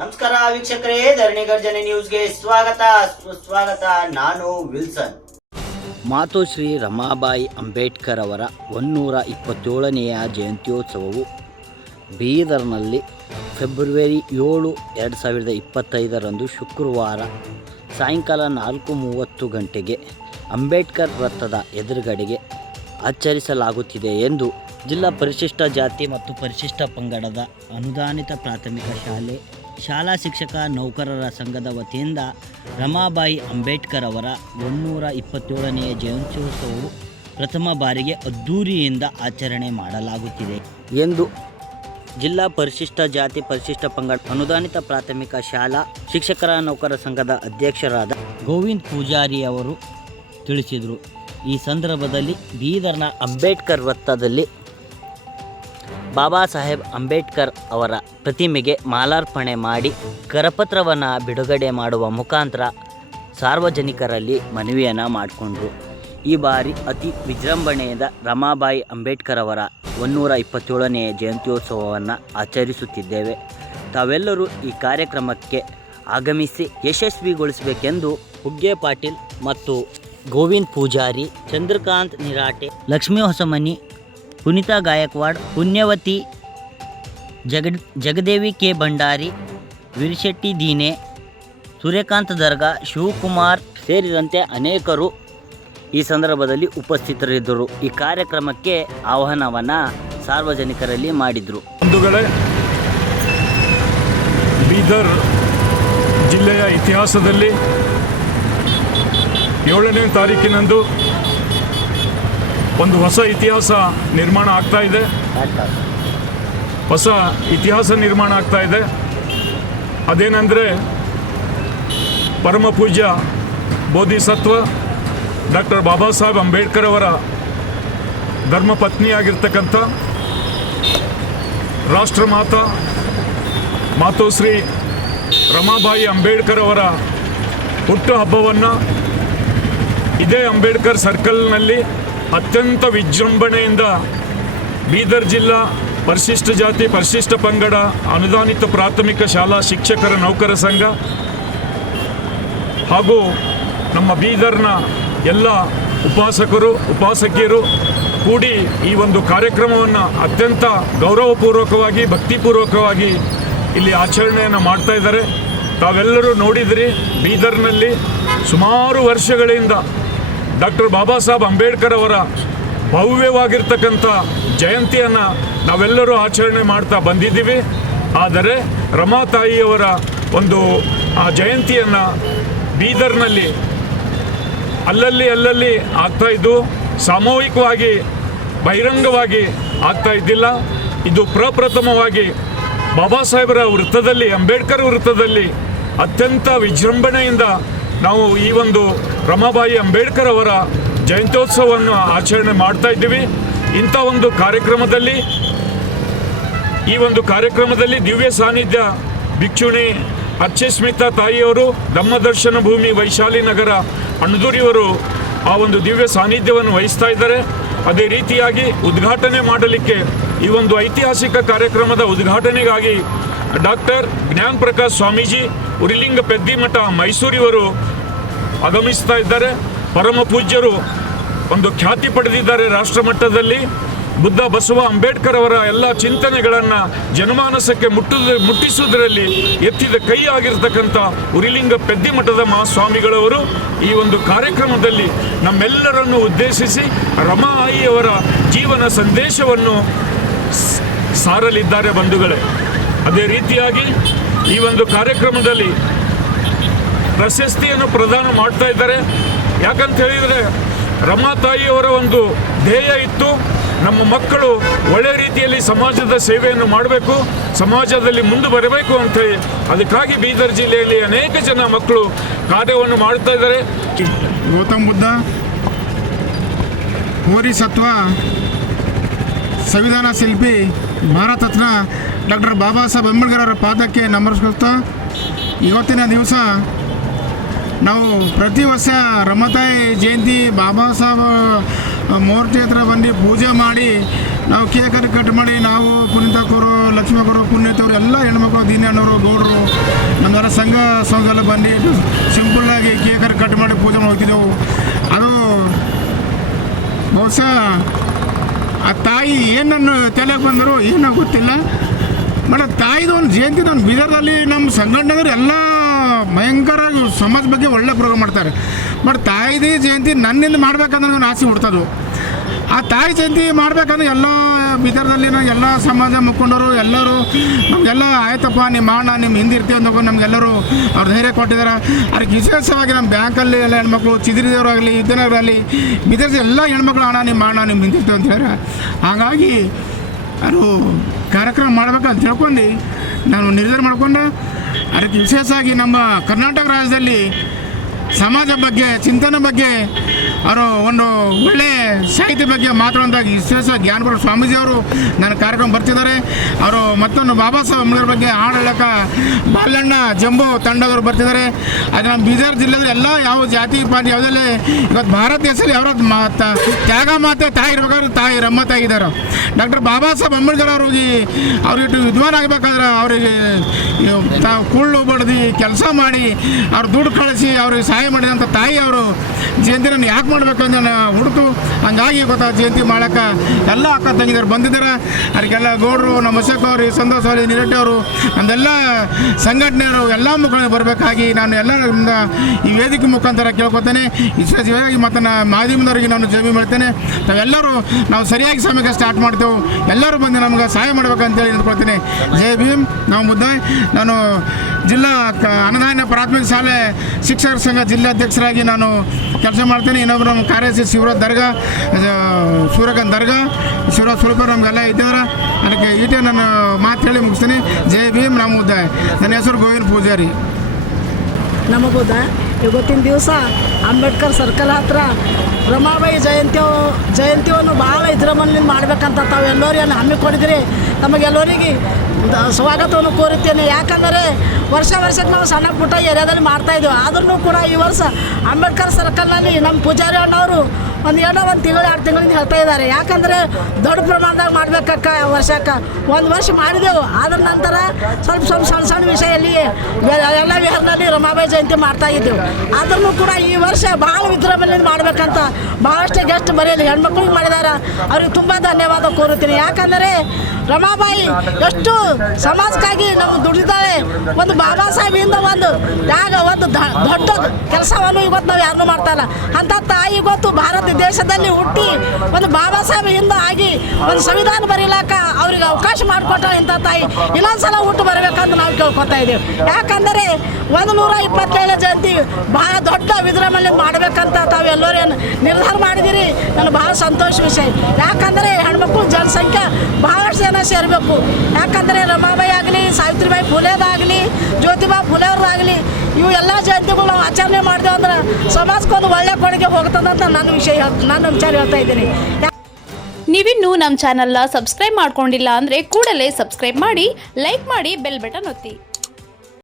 ನಮಸ್ಕಾರ ವೀಕ್ಷಕರೇ, ಧರಣಿ ಗರ್ಜನೆ ನ್ಯೂಸ್ಗೆ ಸ್ವಾಗತ. ಸುಸ್ವಾಗತ ನಾನು ವಿಲ್ಸನ್. ಮಾತು ಶ್ರೀ ರಮಾಬಾಯಿ ಅಂಬೇಡ್ಕರ್ ಅವರ ಒನ್ನೂರ ಇಪ್ಪತ್ತೇಳನೆಯ ಜಯಂತ್ಯೋತ್ಸವವು ಬೀದರ್ನಲ್ಲಿ ಫೆಬ್ರವರಿ ಏಳು, ಎರಡು ಸಾವಿರದ ಇಪ್ಪತ್ತೈದರಂದು ಶುಕ್ರವಾರ ಸಾಯಂಕಾಲ ನಾಲ್ಕು ಮೂವತ್ತು ಗಂಟೆಗೆ ಅಂಬೇಡ್ಕರ್ ವೃತ್ತದ ಎದುರುಗಡೆಗೆ ಆಚರಿಸಲಾಗುತ್ತಿದೆ ಎಂದು ಜಿಲ್ಲಾ ಪರಿಶಿಷ್ಟ ಜಾತಿ ಮತ್ತು ಪರಿಶಿಷ್ಟ ಪಂಗಡದ ಅನುದಾನಿತ ಪ್ರಾಥಮಿಕ ಶಾಲೆ ಶಾಲಾ ಶಿಕ್ಷಕ ನೌಕರರ ಸಂಘದ ವತಿಯಿಂದ ರಮಾಬಾಯಿ ಅಂಬೇಡ್ಕರ್ ಅವರ ಒನ್ನೂರ ಇಪ್ಪತ್ತೇಳನೆಯ ಜಯಂತ್ಯೋತ್ಸವವು ಪ್ರಥಮ ಬಾರಿಗೆ ಅದ್ದೂರಿಯಿಂದ ಆಚರಣೆ ಮಾಡಲಾಗುತ್ತಿದೆ. ಎಂದು ಜಿಲ್ಲಾ ಪರಿಶಿಷ್ಟ ಜಾತಿ ಪರಿಶಿಷ್ಟ ಪಂಗಡ ಅನುದಾನಿತ ಪ್ರಾಥಮಿಕ ಶಾಲಾ ಶಿಕ್ಷಕರ ನೌಕರ ಸಂಘದ ಅಧ್ಯಕ್ಷರಾದ ಗೋವಿಂದ್ ಪೂಜಾರಿ ಅವರು ತಿಳಿಸಿದರು. ಈ ಸಂದರ್ಭದಲ್ಲಿ ಬೀದರ್ನ ಅಂಬೇಡ್ಕರ್ ವೃತ್ತದಲ್ಲಿ ಬಾಬಾ ಸಾಹೇಬ್ ಅಂಬೇಡ್ಕರ್ ಅವರ ಪ್ರತಿಮೆಗೆ ಮಾಲಾರ್ಪಣೆ ಮಾಡಿ ಕರಪತ್ರವನ್ನು ಬಿಡುಗಡೆ ಮಾಡುವ ಮುಖಾಂತರ ಸಾರ್ವಜನಿಕರಲ್ಲಿ ಮನವಿಯನ್ನು ಮಾಡಿಕೊಂಡ್ರು. ಈ ಬಾರಿ ಅತಿ ವಿಜೃಂಭಣೆಯಿಂದ ರಮಾಬಾಯಿ ಅಂಬೇಡ್ಕರ್ ಅವರ ಒನ್ನೂರ ಇಪ್ಪತ್ತೇಳನೆಯ ಜಯಂತ್ಯೋತ್ಸವವನ್ನು ಆಚರಿಸುತ್ತಿದ್ದೇವೆ. ತಾವೆಲ್ಲರೂ ಈ ಕಾರ್ಯಕ್ರಮಕ್ಕೆ ಆಗಮಿಸಿ ಯಶಸ್ವಿಗೊಳಿಸಬೇಕೆಂದು ಹುಗ್ಗೆ ಪಾಟೀಲ್ ಮತ್ತು ಗೋವಿಂದ್ ಪೂಜಾರಿ, ಚಂದ್ರಕಾಂತ್ ನಿರಾಟೆ, ಲಕ್ಷ್ಮೀ ಹೊಸಮನಿ ಪುನೀತಾ ಗಾಯಕ್ವಾಡ್, ಪುಣ್ಯವತಿ ಜಗಡ್ ಜಗದೇವಿ ಕೆ. ಭಂಡಾರಿ, ವೀರಶೆಟ್ಟಿ ದೀನೆ, ಸೂರ್ಯಕಾಂತ ದರ್ಗಾ, ಶಿವಕುಮಾರ್ ಸೇರಿದಂತೆ ಅನೇಕರು ಈ ಸಂದರ್ಭದಲ್ಲಿ ಉಪಸ್ಥಿತರಿದ್ದರು. ಈ ಕಾರ್ಯಕ್ರಮಕ್ಕೆ ಆಹ್ವಾನವನ್ನು ಸಾರ್ವಜನಿಕರಲ್ಲಿ ಮಾಡಿದರು. ಬಂಧುಗಳೇ, ಬೀದರ್ ಜಿಲ್ಲೆಯ ಇತಿಹಾಸದಲ್ಲಿ ಏಳನೇ ತಾರೀಕಿನಂದು ಒಂದು ಹೊಸ ಇತಿಹಾಸ ನಿರ್ಮಾಣ ಆಗ್ತಾ ಇದೆ. ಹೊಸ ಇತಿಹಾಸ ನಿರ್ಮಾಣ ಆಗ್ತಾ ಇದೆ. ಅದೇನೆಂದರೆ ಪರಮ ಪೂಜ್ಯ ಬೋಧಿಸತ್ವ ಡಾಕ್ಟರ್ ಬಾಬಾ ಸಾಹೇಬ್ ಅಂಬೇಡ್ಕರ್ ಅವರ ಧರ್ಮಪತ್ನಿಯಾಗಿರ್ತಕ್ಕಂಥ ರಾಷ್ಟ್ರಮಾತಾ ಮಾತೋಶ್ರೀ ರಮಾಬಾಯಿ ಅಂಬೇಡ್ಕರ್ ಅವರ ಹುಟ್ಟು ಹಬ್ಬವನ್ನು ಇದೇ ಅಂಬೇಡ್ಕರ್ ಸರ್ಕಲ್ನಲ್ಲಿ ಅತ್ಯಂತ ವಿಜೃಂಭಣೆಯಿಂದ ಬೀದರ್ ಜಿಲ್ಲಾ ಪರಿಶಿಷ್ಟ ಜಾತಿ, ಪರಿಶಿಷ್ಟ ಪಂಗಡ, ಅನುದಾನಿತ ಪ್ರಾಥಮಿಕ ಶಾಲಾ ಶಿಕ್ಷಕರ ನೌಕರ ಸಂಘ ಹಾಗೂ ನಮ್ಮ ಬೀದರ್ನ ಎಲ್ಲ ಉಪಾಸಕರು, ಉಪಾಸಕಿಯರು ಕೂಡಿ ಈ ಒಂದು ಕಾರ್ಯಕ್ರಮವನ್ನು ಅತ್ಯಂತ ಗೌರವಪೂರ್ವಕವಾಗಿ, ಭಕ್ತಿಪೂರ್ವಕವಾಗಿ ಇಲ್ಲಿ ಆಚರಣೆಯನ್ನು ಮಾಡ್ತಾ ಇದ್ದಾರೆ. ತಾವೆಲ್ಲರೂ ನೋಡಿದಿರಿ, ಬೀದರ್ನಲ್ಲಿ ಸುಮಾರು ವರ್ಷಗಳಿಂದ ಡಾಕ್ಟರ್ ಬಾಬಾ ಸಾಹೇಬ್ ಅಂಬೇಡ್ಕರ್ ಅವರ ಭವ್ಯವಾಗಿರ್ತಕ್ಕಂಥ ಜಯಂತಿಯನ್ನು ನಾವೆಲ್ಲರೂ ಆಚರಣೆ ಮಾಡ್ತಾ ಬಂದಿದ್ದೀವಿ. ಆದರೆ ರಮಾತಾಯಿಯವರ ಒಂದು, ಆ ಜಯಂತಿಯನ್ನು ಬೀದರ್ನಲ್ಲಿ ಅಲ್ಲಲ್ಲಿ ಅಲ್ಲಲ್ಲಿ ಆಗ್ತಾ ಇದ್ದು, ಸಾಮೂಹಿಕವಾಗಿ, ಬಹಿರಂಗವಾಗಿ ಆಗ್ತಾ ಇದ್ದಿಲ್ಲ. ಇದು ಪ್ರಪ್ರಥಮವಾಗಿ ಬಾಬಾ ಸಾಹೇಬರ ವೃತ್ತದಲ್ಲಿ, ಅಂಬೇಡ್ಕರ್ ವೃತ್ತದಲ್ಲಿ ಅತ್ಯಂತ ವಿಜೃಂಭಣೆಯಿಂದ ನಾವು ಈ ಒಂದು ರಮಾಬಾಯಿ ಅಂಬೇಡ್ಕರ್ ಅವರ ಜಯಂತ್ಯೋತ್ಸವವನ್ನು ಆಚರಣೆ ಮಾಡ್ತಾ ಇದ್ದೀವಿ. ಇಂಥ ಒಂದು ಕಾರ್ಯಕ್ರಮದಲ್ಲಿ, ಈ ಒಂದು ಕಾರ್ಯಕ್ರಮದಲ್ಲಿ ದಿವ್ಯ ಸಾನ್ನಿಧ್ಯ ಭಿಕ್ಷುಣಿ ಅರ್ಚಸ್ಮಿತಾ ತಾಯಿಯವರು ಧಮ್ಮದರ್ಶನ ಭೂಮಿ ವೈಶಾಲಿ ನಗರ ಅಣದೂರಿಯವರು ಆ ಒಂದು ದಿವ್ಯ ಸಾನ್ನಿಧ್ಯವನ್ನು ವಹಿಸ್ತಾ ಇದ್ದಾರೆ. ಅದೇ ರೀತಿಯಾಗಿ ಉದ್ಘಾಟನೆ ಮಾಡಲಿಕ್ಕೆ ಈ ಒಂದು ಐತಿಹಾಸಿಕ ಕಾರ್ಯಕ್ರಮದ ಉದ್ಘಾಟನೆಗಾಗಿ ಡಾಕ್ಟರ್ ಜ್ಞಾನ್ ಪ್ರಕಾಶ್ ಸ್ವಾಮೀಜಿ, ಉರಿಲಿಂಗ ಪೆದ್ದಿಮಠ ಮೈಸೂರಿಯವರು ಆಗಮಿಸ್ತಾ ಇದ್ದಾರೆ. ಪರಮ ಪೂಜ್ಯರು ಒಂದು ಖ್ಯಾತಿ ಪಡೆದಿದ್ದಾರೆ ರಾಷ್ಟ್ರ ಮಟ್ಟದಲ್ಲಿ. ಬುದ್ಧ ಬಸವ ಅಂಬೇಡ್ಕರ್ ಅವರ ಎಲ್ಲ ಚಿಂತನೆಗಳನ್ನು ಜನಮಾನಸಕ್ಕೆ ಮುಟ್ಟುದ, ಮುಟ್ಟಿಸುವುದರಲ್ಲಿ ಎತ್ತಿದ ಕೈ ಆಗಿರ್ತಕ್ಕಂಥ ಉರಿಲಿಂಗ ಪೆದ್ದಿಮಠದ ಮಹಾಸ್ವಾಮಿಗಳವರು ಈ ಒಂದು ಕಾರ್ಯಕ್ರಮದಲ್ಲಿ ನಮ್ಮೆಲ್ಲರನ್ನು ಉದ್ದೇಶಿಸಿ ರಮಾ ಆಯಿಯವರ ಜೀವನ ಸಂದೇಶವನ್ನು ಸಾರಲಿದ್ದಾರೆ ಬಂಧುಗಳೇ. ಅದೇ ರೀತಿಯಾಗಿ ಈ ಒಂದು ಕಾರ್ಯಕ್ರಮದಲ್ಲಿ ಪ್ರಶಸ್ತಿಯನ್ನು ಪ್ರದಾನ ಮಾಡ್ತಾ ಇದ್ದಾರೆ. ಯಾಕಂತ ಹೇಳಿದರೆ ರಮಾ ತಾಯಿಯವರ ಒಂದು ಧ್ಯೇಯ ಇತ್ತು. ನಮ್ಮ ಮಕ್ಕಳು ಒಳ್ಳೆ ರೀತಿಯಲ್ಲಿ ಸಮಾಜದ ಸೇವೆಯನ್ನು ಮಾಡಬೇಕು, ಸಮಾಜದಲ್ಲಿ ಮುಂದೆ ಬರಬೇಕು ಅಂತ ಹೇಳಿ. ಅದಕ್ಕಾಗಿ ಬೀದರ್ ಜಿಲ್ಲೆಯಲ್ಲಿ ಅನೇಕ ಜನ ಮಕ್ಕಳು ಕಾರ್ಯವನ್ನು ಮಾಡ್ತಾ ಇದ್ದಾರೆ. ಗೌತಮ್ ಬುದ್ಧ ಬೋಧಿಸತ್ವ ಸಂವಿಧಾನ ಶಿಲ್ಪಿ, ಭಾರತ ರತ್ನ ಡಾಕ್ಟರ್ ಬಾಬಾ ಸಾಹೇಬ್ ಅಂಬೇಡ್ಕರ್ ಅವರ ಪಾದಕ್ಕೆ ನಮಸ್ಕರಿಸ್ತಾ, ಇವತ್ತಿನ ದಿವಸ ನಾವು ಪ್ರತಿ ವರ್ಷ ರಮತಾಯಿ ಜಯಂತಿ ಬಾಬಾ ಸಾಹೇಬ್ ಮೂರ್ತಿ ಹತ್ರ ಬಂದು ಪೂಜೆ ಮಾಡಿ ನಾವು ಕೇಕ್ ಕಟ್ ಮಾಡಿ ನಾವು ಪುನೀತಕ್ಕವರು ಲಕ್ಷ್ಮಕ್ಕವರು ಪುಣ್ಯತವರು ಎಲ್ಲ ಹೆಣ್ಮಕ್ಳು ದೀನಣ್ಣವರು ಗೌಡರು ನಮ್ಮೆಲ್ಲ ಸಂಘ ಸಂಘದಲ್ಲಿ ಬಂದು ಸಿಂಪಲ್ಲಾಗಿ ಕೇಕರ್ ಕಟ್ ಮಾಡಿ ಪೂಜೆ ಮಾಡ್ತಿದ್ದೆವು ಅದು ಬಹುಶಃ ಆ ತಾಯಿ ಏನನ್ನು ತಲೆಗೆ ಬಂದರು ಏನೋ ಗೊತ್ತಿಲ್ಲ. ಬಟ್ ತಾಯಿದು ಒಂದು ಬೀದರ್ದಲ್ಲಿ ನಮ್ಮ ಸಂಘಟನೆದವ್ರು ಎಲ್ಲ ಭಯಂಕರ ಸಮಾಜ ಬಗ್ಗೆ ಒಳ್ಳೆ ಪ್ರೋಗ್ರಾಮ್ ಮಾಡ್ತಾರೆ. ಬಟ್ ತಾಯಿದಿ ಜಯಂತಿ ನನ್ನಿಂದ ಮಾಡ್ಬೇಕಂದ್ರೆ ನಾನು ಆಸೆ ಹುಡ್ತದು ಆ ತಾಯಿ ಜಯಂತಿ ಮಾಡ್ಬೇಕಂದ್ರೆ ಎಲ್ಲ ಬೀದರ್ದಲ್ಲಿನ ಎಲ್ಲ ಸಮಾಜ ಮುಖಂಡರು, ಎಲ್ಲರೂ ನಮಗೆಲ್ಲ, ಆಯ್ತಪ್ಪ ನಿಮ್ಮ ಅಣ್ಣ ನಿಮ್ಮ ಹಿಂದೆ ಅಂತ ನಮಗೆಲ್ಲರೂ ಅವ್ರು ಧೈರ್ಯ ಕೊಟ್ಟಿದ್ದಾರೆ. ಅದಕ್ಕೆ ವಿಶೇಷವಾಗಿ ನಮ್ಮ ಬ್ಯಾಂಕಲ್ಲಿ ಎಲ್ಲ ಹೆಣ್ಮಕ್ಳು, ಚಿದ್ರಿದೇವರಾಗಲಿ ಇದ್ದನವರಾಗಲಿ ಬೀದರ್ದ ಎಲ್ಲ ಹೆಣ್ಮಕ್ಳು, ಅಣ್ಣ ನಿಮ್ಮ ಅಣ್ಣ ನಿಮ್ಮ ಹಿಂದಿರ್ತೀವಿ ಅಂತ ಹೇಳಿದ್ರೆ ಹಾಗಾಗಿ ಅದು ಕಾರ್ಯಕ್ರಮ ಮಾಡ್ಬೇಕಂತ ತಿಳ್ಕೊಂಡು ನಾನು ನಿರ್ಧಾರ ಮಾಡ್ಕೊಂಡು. ಅದಕ್ಕೆ ವಿಶೇಷವಾಗಿ ನಮ್ಮ ಕರ್ನಾಟಕ ರಾಜ್ಯದಲ್ಲಿ ಸಮಾಜ ಬಗ್ಗೆ, ಚಿಂತನೆ ಬಗ್ಗೆ ಅವರು ಒಂದು ಒಳ್ಳೆ ಸಾಹಿತ್ಯ ಬಗ್ಗೆ ಮಾತಾಡುವಂಥ ವಿಶೇಷ ಜ್ಞಾನಪುರ ಸ್ವಾಮೀಜಿಯವರು ನನ್ನ ಕಾರ್ಯಕ್ರಮ ಬರ್ತಿದ್ದಾರೆ. ಅವರು ಮತ್ತೊಂದು ಬಾಬಾ ಸಾಹೇಬ್ ಅಂಬೇಡ್ಕರ್ ಬಗ್ಗೆ ಹಾಡು ಹೇಳಕ್ಕೆ ಬಾಲಣ್ಣ, ಜಂಬು ತಂಡದವರು ಬರ್ತಿದ್ದಾರೆ. ಅದು ನಮ್ಮ ಬೀದರ್ ಜಿಲ್ಲೆಯಲ್ಲಿ ಎಲ್ಲ ಯಾವ ಜಾತಿ, ಪಾತಿ, ಯಾವುದೆಲ್ಲ ಇವತ್ತು ಭಾರತ ದೇಶದಲ್ಲಿ ಅವರ ತ್ಯಾಗ ಮಾತೆ ತಾಯಿ ಇರ್ಬೇಕಾದ್ರೆ ತಾಯಿ, ರಮ್ಮ ತಾಯಿ ಇದ್ದಾರೆ. ಡಾಕ್ಟರ್ ಬಾಬಾ ಸಾಹೇಬ್ ಅಂಬೇಡ್ಕರ್ ಅವ್ರು ಹೋಗಿ ಅವ್ರಿಗೆ ವಿದ್ವಾನ್ ಆಗಬೇಕಾದ್ರೆ ಅವರಿಗೆ ತಾವು ಕುಳ್ಳು ಬಡ್ದು ಕೆಲಸ ಮಾಡಿ, ಅವ್ರು ದುಡ್ಡು ಕಳಿಸಿ ಅವ್ರಿಗೆ ಸಹಾಯ ಮಾಡಿದಂಥ ತಾಯಿ ಅವರು ಜಯಂತಿನ ಯಾಕೆ ಮಾಡಬೇಕು ಅಂತ ಹುಡುಕು ಹಂಗಾಗಿ ಗೊತ್ತಾ, ಜಯಂತಿ ಮಾಡೋಕೆ ಎಲ್ಲ ಅಕ್ಕ ತಂಗಿದಾರು ಬಂದಿದ್ದಾರೆ ಅದಕ್ಕೆಲ್ಲ ಗೌಡರು, ನಮ್ಮ ಅಶೋಕ್ ಅವರು, ಸಂತೋಷ್ ಅವರು, ನಿರಟ್ಟಿ ಅವರು ಅಂದೆಲ್ಲ ಸಂಘಟನೆಯವರು, ಎಲ್ಲ ಮುಖಂಡರು ಬರಬೇಕಾಗಿ ನಾನು ಎಲ್ಲರಿಂದ ಈ ವೇದಿಕೆ ಮುಖಾಂತರ ಕೇಳ್ಕೊತೇನೆ. ವಿಶೇಷವಾಗಿ ಮತ್ತು ನಾ ಮಾಧ್ಯಮದವರಿಗೆ ನಾನು ಜಮಿ ಮಾಡ್ತೇನೆ. ತಾವೆಲ್ಲರೂ ನಾವು ಸರಿಯಾಗಿ ಸಮಯಕ್ಕೆ ಸ್ಟಾರ್ಟ್ ಮಾಡ್ತೇವೆ. ಎಲ್ಲರೂ ಬಂದು ನಮ್ಗೆ ಸಹಾಯ ಮಾಡ್ಬೇಕಂತೇಳಿ ನಿಂತ್ಕೊಳ್ತೀನಿ. ಜೈ ಭೀಮ್. ನಾವು ಮುದ್ದೆ ನಾನು ಜಿಲ್ಲಾ ಅನುದಾನ ಪ್ರಾಥಮಿಕ ಶಾಲೆ ಶಿಕ್ಷಕರ ಸಂಘ ಜಿಲ್ಲಾಧ್ಯಕ್ಷರಾಗಿ ನಾನು ಕೆಲಸ ಮಾಡ್ತೀನಿ. ಇನ್ನೊಬ್ಬರು ನಮ್ಮ ಕಾರ್ಯದರ್ಶಿ ಶಿವರಾಜ್ ದರ್ಗಾ ಸೂರ್ಯಕಾಂತ್ ದರ್ಗಾ, ಶಿವರಾಜ್ ಸ್ವಲ್ಪ ನಮಗೆಲ್ಲ ಇದ್ದಾರೆ. ಅದಕ್ಕೆ ಇದೇ ನಾನು ಮಾತು ಹೇಳಿ ಮುಗಿಸ್ತೀನಿ. ಜೈ ಭೀಮ್ ನಮ್ಮ ಉದ್ದಾಯ ನನ್ನ ಹೆಸರು ಗೋವಿಂದ ಪೂಜಾರಿ. ನಮಗುದ ಇವತ್ತಿನ ದಿವಸ ಅಂಬೇಡ್ಕರ್ ಸರ್ಕಲ್ ಹತ್ರ ರಮಾಬಾಯಿ ಜಯಂತಿ ಜಯಂತಿಯನ್ನು ಭಾಳ ಇದರ ಮನೆಯಿಂದ ಮಾಡ್ಬೇಕಂತ ತಾವು ಎಲ್ಲರಿಗೂ ಹಮ್ಮಿಕೊಂಡಿದ್ರಿ ನಮಗೆಲ್ಲರಿಗೆ ಸ್ವಾಗತವನ್ನು ಕೋರುತ್ತೇನೆ. ಯಾಕಂದರೆ ವರ್ಷ ವರ್ಷಕ್ಕೆ ನಾವು ಸಣ್ಣ ಪುಟ್ಟ ಏರಿಯಾದಲ್ಲಿ ಮಾಡ್ತಾ ಇದ್ದೀವಿ. ಆದ್ರೂ ಕೂಡ ಈ ವರ್ಷ ಅಂಬೇಡ್ಕರ್ ಸರ್ಕಲ್ನಲ್ಲಿ ನಮ್ಮ ಪೂಜಾರಿ ಅಣ್ಣವರು ಒಂದು ಏನೋ ಒಂದು ತಿಂಗಳು, ಎರಡು ತಿಂಗಳಿಂದ ಹೇಳ್ತಾ ಇದ್ದಾರೆ. ಯಾಕಂದರೆ ದೊಡ್ಡ ಪ್ರಮಾಣದಾಗ ಮಾಡ್ಬೇಕಕ್ಕ ವರ್ಷಕ್ಕೆ. ಒಂದು ವರ್ಷ ಮಾಡಿದೆವು. ಅದ್ರ ನಂತರ ಸ್ವಲ್ಪ ಸ್ವಲ್ಪ ಸಣ್ಣ ಸಣ್ಣ ವಿಷಯಲ್ಲಿ ಎಲ್ಲ ವಿಹಾರದಲ್ಲಿ ರಮಾಬಾಯಿ ಜಯಂತಿ ಮಾಡ್ತಾ ಇದ್ದೆವು ಅದನ್ನು ಕೂಡ ಈ ವರ್ಷ ಭಾಳ ವಿಜೃಂಭಣೆಯಿಂದ ಮಾಡ್ಬೇಕಂತ ಭಾಳಷ್ಟು ಗೆಸ್ಟ್ ಬರೆಯಲಿ ಹೆಣ್ಮಕ್ಳಿಗೆ ಮಾಡಿದ್ದಾರೆ ಅವ್ರಿಗೆ ತುಂಬ ಧನ್ಯವಾದ ಕೋರುತ್ತೀನಿ. ಯಾಕಂದರೆ ರಮಾಬಾಯಿ ಎಷ್ಟು ಸಮಾಜಕ್ಕಾಗಿ ನಾವು ದುಡಿದಾಳೆ ಒಂದು ಬಾಬಾ ಸಾಹೇಬಿಂದ ಒಂದು ಯಾಗ, ಒಂದು ದೊಡ್ಡ ಕೆಲಸವನ್ನು ಇವತ್ತು ನಾವು ಯಾರನ್ನೂ ಮಾಡ್ತಾ ಇಲ್ಲ. ಅಂಥ ತಾಯಿ ಗೊತ್ತು ಭಾರತ ದೇಶದಲ್ಲಿ ಹುಟ್ಟಿ ಒಂದು ಬಾಬಾ ಸಾಹೇಬಿಂದ ಆಗಿ ಒಂದು ಸಂವಿಧಾನ ಬರೀಲಾಕ ಅವ್ರಿಗೆ ಅವಕಾಶ ಮಾಡಿಕೊಟ್ಟ ಇಂಥ ತಾಯಿ ಇನ್ನೊಂದ್ಸಲ ಹುಟ್ಟು ಬರಬೇಕಂತ ನಾವು ಕೇಳ್ಕೊತಾ ಇದ್ದೀವಿ. ಯಾಕಂದರೆ ಒಂದು ನೂರ ಇಪ್ಪತ್ತೇಳು ಜಯಂತಿ ಬಹಳ ದೊಡ್ಡ ವಿಜೃಂಭಣೆ ಮಾಡಬೇಕಂತ ತಾವು ಎಲ್ಲರೂ ನಿರ್ಧಾರ ಮಾಡಿದಿರಿ ನನಗೆ ಭಾಳ ಸಂತೋಷ ವಿಷಯ. ಯಾಕಂದರೆ ಹೆಣ್ಮಕ್ಳು ಜನಸಂಖ್ಯೆ ಭಾಳಷ್ಟು ಜನ ಸೇರಬೇಕು. ಯಾಕಂದರೆ ರಮಾಬಾಯಿ ಆಗಲಿ, ಸಾವಿತ್ರಿಬಾಯಿ ಫುಲೆದಾಗಲಿ ಜ್ಯೋತಿಬಾ ಫುಲೆ ಆಗಲಿ, ಇವು ಎಲ್ಲ ಜಯಂತಿಗಳು ನಾವು ಆಚರಣೆ ಮಾಡಿದೆವು ಅಂದ್ರೆ ಸಮಾಜಕ್ಕೊಂದು ಒಳ್ಳೆ ಕೊಡುಗೆ ಹೋಗ್ತದಂತ ನನ್ನ ವಿಷಯ ನನ್ನ ವಿಚಾರ ಹೇಳ್ತಾ ಇದ್ದೀನಿ. ನೀವಿನ್ನೂ ನಮ್ಮ ಚಾನಲ್ನ ಸಬ್ಸ್ಕ್ರೈಬ್ ಮಾಡ್ಕೊಂಡಿಲ್ಲ ಅಂದರೆ ಕೂಡಲೇ ಸಬ್ಸ್ಕ್ರೈಬ್ ಮಾಡಿ ಲೈಕ್ ಮಾಡಿ ಬೆಲ್ ಬಟನ್ ಒತ್ತಿ.